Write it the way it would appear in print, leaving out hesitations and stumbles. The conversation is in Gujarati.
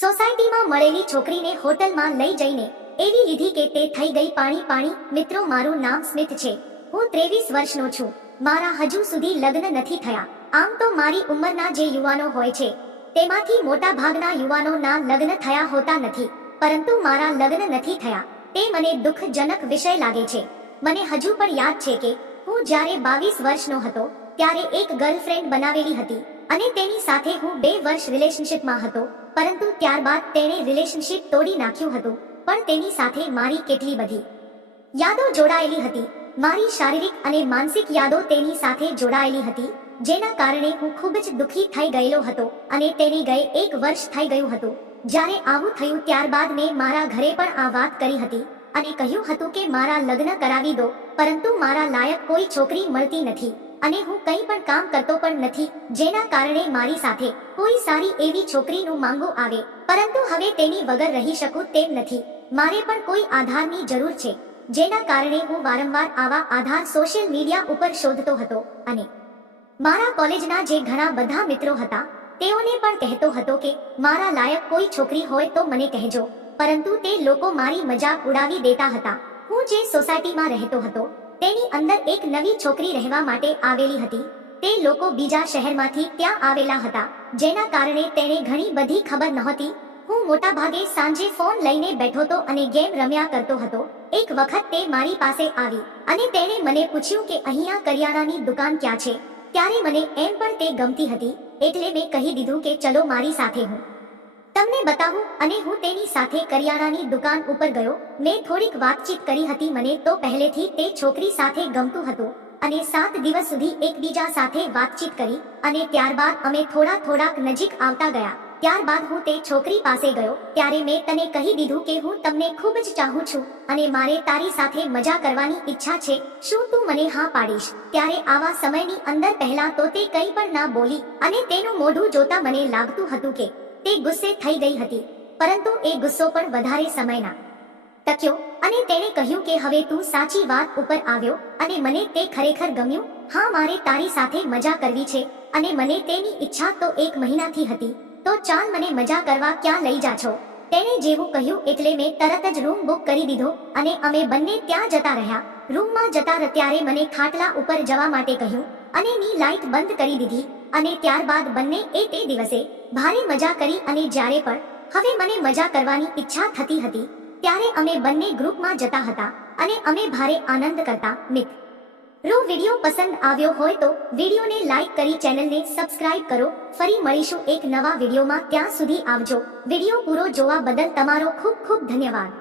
સોસાયટીમાં મળેલી છોકરીને હોટલમાં લઈ જઈને એવી લીધી કે તે થઈ ગઈ પાણી પાણી. મિત્રો, મારું નામ સ્મિત છે. હું 23 વર્ષનો છું. મારા હજુ સુધી લગ્ન નથી થયા. આમ તો મારી ઉંમરના જે યુવાનો હોય છે તેમાંથી મોટા ભાગના યુવાનોના લગ્ન થયા હોતા નથી, પરંતુ મારા લગ્ન નથી થયા તે મને દુઃખજનક વિષય લાગે છે. મને હજુ પણ યાદ છે કે હું જ્યારે 22 વર્ષનો હતો ત્યારે એક ગર્લફ્રેન્ડ બનાવેલી હતી અને તેની સાથે હું 2 વર્ષ રિલેશનશિપમાં હતો, પરંતુ ત્યારબાદ તેણે રિલેશનશિપ તોડી નાખ્યું હતું. પણ તેની સાથે મારી કેટલી બધી યાદો જોડાયેલી હતી. મારી શારીરિક અને માનસિક યાદો તેની સાથે જોડાયેલી હતી, જેના કારણે હું ખૂબ જ દુઃખી થઈ ગયેલો હતો અને તેને ગયે 1 વર્ષ થઈ ગયું હતું. જ્યારે આવું થયું ત્યારબાદ મેં મારા ઘરે પણ આ વાત કરી હતી અને કહ્યું હતું કે મારા લગ્ન કરાવી દો, પરંતુ મારા લાયક કોઈ છોકરી મળતી નથી અને હું કંઈ પણ કામ કરતો પણ નથી, જેના કારણે મારી સાથે કોઈ સારી એવી છોકરીનું માંગો આવે, પરંતુ હવે તેની વગર રહી શકું તેમ નથી. મારે પણ કોઈ આધારની જરૂર છે, જેના કારણે હું વારંવાર આવા આધાર સોશિયલ મીડિયા ઉપર શોધતો હતો અને મારા કોલેજના જે ઘણા બધા મિત્રો હતા તેઓને પણ કહેતો હતો કે મારા લાયક કોઈ છોકરી હોય તો મને કહેજો, પરંતુ તે લોકો મારી મજાક ઉડાવી દેતા હતા. હું જે સોસાયટીમાં રહેતો હતો તેની અંદર એક નવી છોકરી રહેવા માટે આવેલી હતી. તે લોકો બીજા શહેરમાંથી ત્યાં આવેલા હતા, જેના કારણે તેને ઘણી બધી ખબર નહોતી. હું મોટા ભાગે સાંજે ફોન લઈને બેઠો હતો અને ગેમ રમ્યા કરતો હતો. એક વખત તે મારી પાસે આવી અને તેણે મને પૂછ્યું કે અહીંયા કરિયાણાની દુકાન ક્યાં છે. ત્યારે મને એમ પણ તે ગમતી હતી, એટલે મેં કહી દીધું કે ચલો મારી સાથે હું તમને બતાવું, અને હું તેની સાથે કરિયાણાની દુકાન ઉપર ગયો. મેં થોડીક વાતચીત કરી હતી. મને તો પહેલેથી તે છોકરી સાથે ગમતું હતું અને 7 દિવસ સુધી એકબીજા સાથે વાતચીત કરી અને ત્યારબાદ અમે થોડાક નજીક આવતા ગયા. ત્યારબાદ હું તે છોકરી પાસે ગયો. ત્યારે મેં તને કહી દીધું કે હું તમને ખૂબ જ ચાહું છું અને મારે તારી સાથે મજા કરવાની ઈચ્છા છે. શું તું મને હા પાડીશ? ત્યારે આવા સમયની અંદર પહેલા તો તે કંઈ પણ ના બોલી અને તેનું મોઢું જોતા મને લાગતું હતું કે તે ગુસ્સે થઈ ગઈ હતી, પરંતુ એ ગુસ્સો પણ વધારે સમયના ટક્યો અને તેણે કહ્યું કે હવે તું સાચી વાત ઉપર આવ્યો અને મને તે ખરેખર ગમ્યું. હા, મારે તારી સાથે મજા કરવી છે અને મને તેની ઈચ્છા તો 1 મહિનાથી હતી. તો ચાલ મને મજા કરવા ક્યાં લઈ જા છો? તેણે જેવું કહ્યું એટલે મેં તરત જ રૂમ બુક કરી દીધો અને અમે બંને ત્યાં જતા રહ્યા. રૂમમાં જતા ત્યારે મને ખાટલા ઉપર જવા માટે કહ્યું અને ની લાઈટ બંધ કરી દીધી અને ત્યારબાદ બંને તે દિવસે ભારે મજા કરી અને જ્યારે પણ હવે મને મજા કરવાની ઈચ્છા થતી હતી ત્યારે અમે બંને ગ્રુપમાં જતા હતા અને અમે ભારે આનંદ કરતા. મિત્રો, વિડીયો પસંદ આવ્યો હોય તો વિડીયોને લાઈક કરી ચેનલને સબસ્ક્રાઇબ કરો. ફરી મળીશું એક નવા વિડીયોમાં. ત્યાં સુધી આવજો. વિડીયો પૂરો જોવા બદલ તમારો ખૂબ ખૂબ ધન્યવાદ.